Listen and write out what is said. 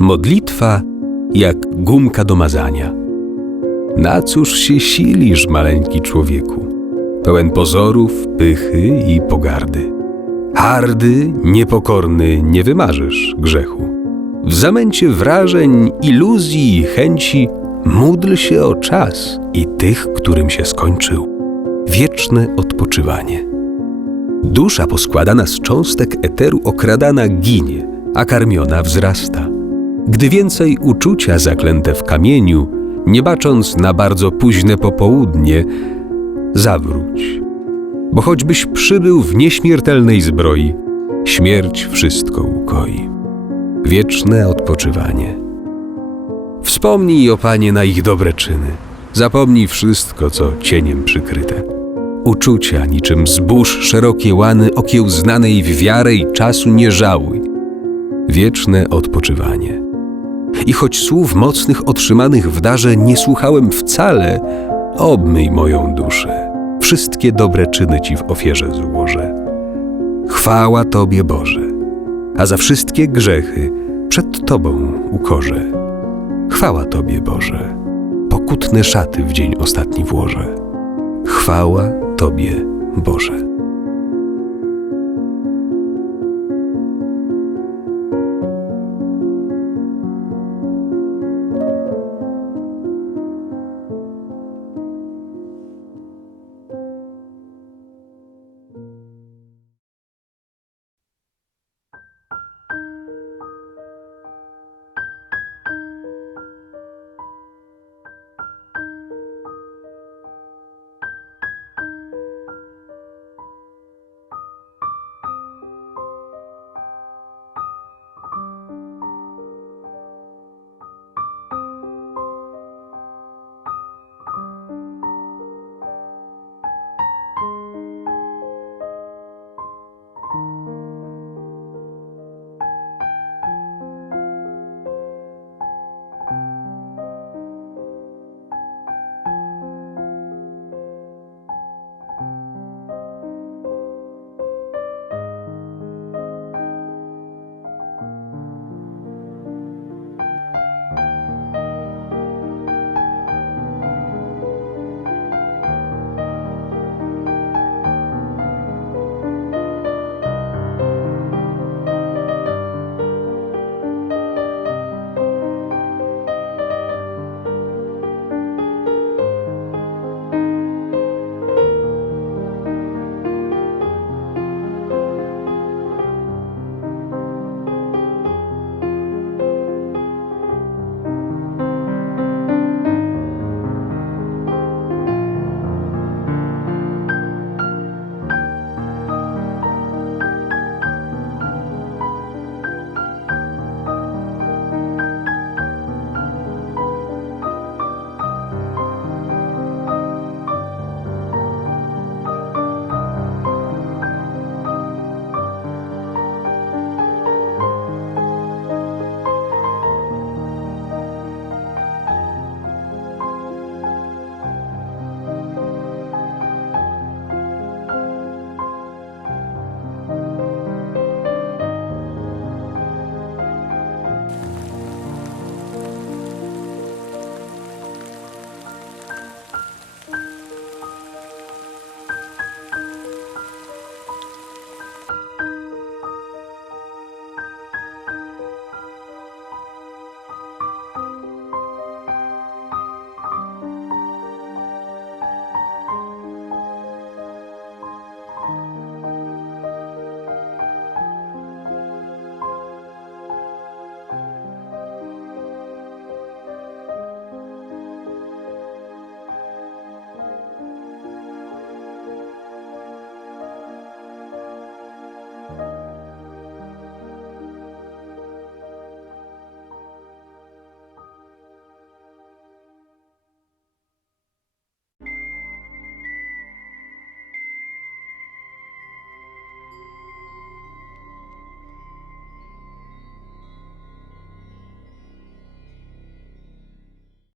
Modlitwa jak gumka do mazania. Na cóż się silisz, maleńki człowieku? Pełen pozorów, pychy i pogardy. Hardy, niepokorny, nie wymarzysz grzechu. W zamęcie wrażeń, iluzji i chęci módl się o czas i tych, którym się skończył. Wieczne odpoczywanie. Dusza poskładana z cząstek eteru okradana ginie, a karmiona wzrasta. Gdy więcej uczucia zaklęte w kamieniu, nie bacząc na bardzo późne popołudnie, zawróć. Bo choćbyś przybył w nieśmiertelnej zbroi, śmierć wszystko ukoi. Wieczne odpoczywanie. Wspomnij, o Panie, na ich dobre czyny. Zapomnij wszystko, co cieniem przykryte. Uczucia niczym zbóż szerokie łany okiełznanej w wiarę i czasu nie żałuj. Wieczne odpoczywanie. I choć słów mocnych otrzymanych w darze nie słuchałem wcale, obmyj moją duszę. Wszystkie dobre czyny Ci w ofierze złożę. Chwała Tobie, Boże, a za wszystkie grzechy przed Tobą ukorzę. Chwała Tobie, Boże, pokutne szaty w dzień ostatni włożę. Chwała Tobie, Boże.